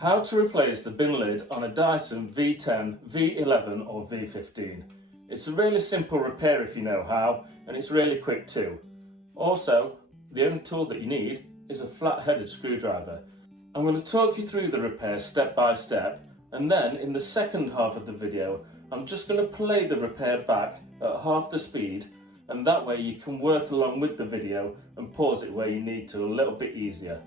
How to replace the bin lid on a Dyson V10, V11 or V15. It's a really simple repair if you know how, and it's really quick too. Also, the only tool that you need is a flat-headed screwdriver. I'm going to talk you through the repair step by step, and then in the second half of the video I'm just going to play the repair back at half the speed, and that way you can work along with the video and pause it where you need to a little bit easier.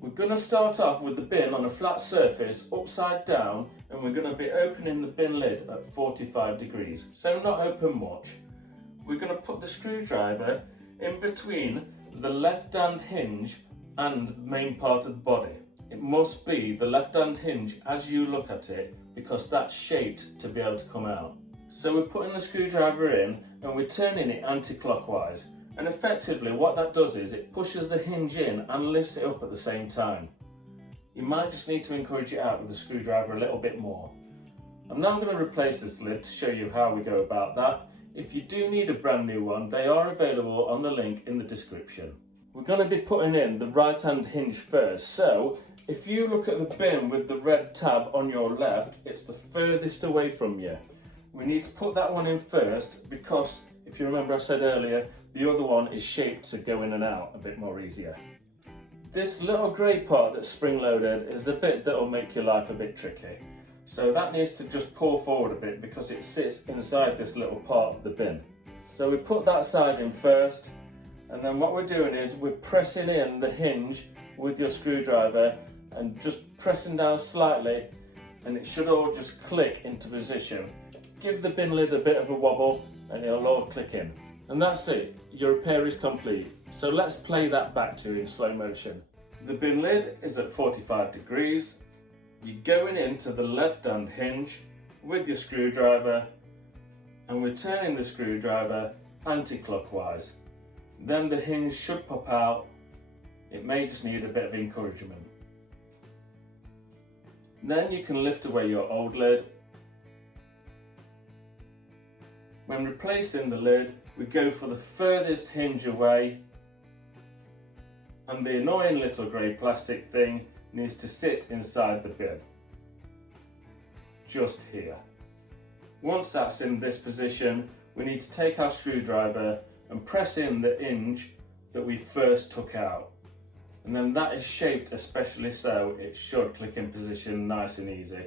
We're going to start off with the bin on a flat surface upside down, and we're going to be opening the bin lid at 45 degrees, so not open much. We're going to put the screwdriver in between the left hand hinge and the main part of the body. It must be the left hand hinge as you look at it, because that's shaped to be able to come out. So we're putting the screwdriver in and we're turning it anti-clockwise. And effectively what that does is it pushes the hinge in and lifts it up at the same time. You might just need to encourage it out with the screwdriver a little bit more. I'm now going to replace this lid to show you how we go about that. If you do need a brand new one, they are available on the link in the description. We're going to be putting in the right hand hinge first, so if you look at the bin with the red tab on your left, it's the furthest away from you. We need to put that one in first because, if you remember I said earlier, the other one is shaped to go in and out a bit more easier. This little grey part that's spring loaded is the bit that will make your life a bit tricky. So that needs to just pull forward a bit because it sits inside this little part of the bin. So we put that side in first, and then what we're doing is we're pressing in the hinge with your screwdriver and just pressing down slightly, and it should all just click into position. Give the bin lid a bit of a wobble and it'll all click in. And that's it, your repair is complete. So let's play that back to you in slow motion. The bin lid is at 45 degrees. You're going into the left hand hinge with your screwdriver, and we're turning the screwdriver anti-clockwise. Then the hinge should pop out. It may just need a bit of encouragement. Then you can lift away your old lid. When replacing the lid, we go for the furthest hinge away, and the annoying little grey plastic thing needs to sit inside the bin. Just here. Once that's in this position, we need to take our screwdriver and press in the hinge that we first took out. And then that is shaped especially so it should click in position nice and easy.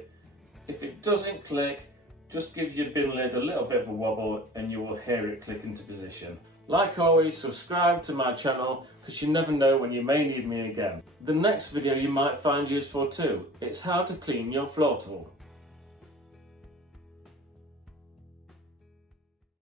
If it doesn't click, just give your bin lid a little bit of a wobble and you will hear it click into position. Like always, subscribe to my channel because you never know when you may need me again. The next video you might find useful too. It's how to clean your floor tool.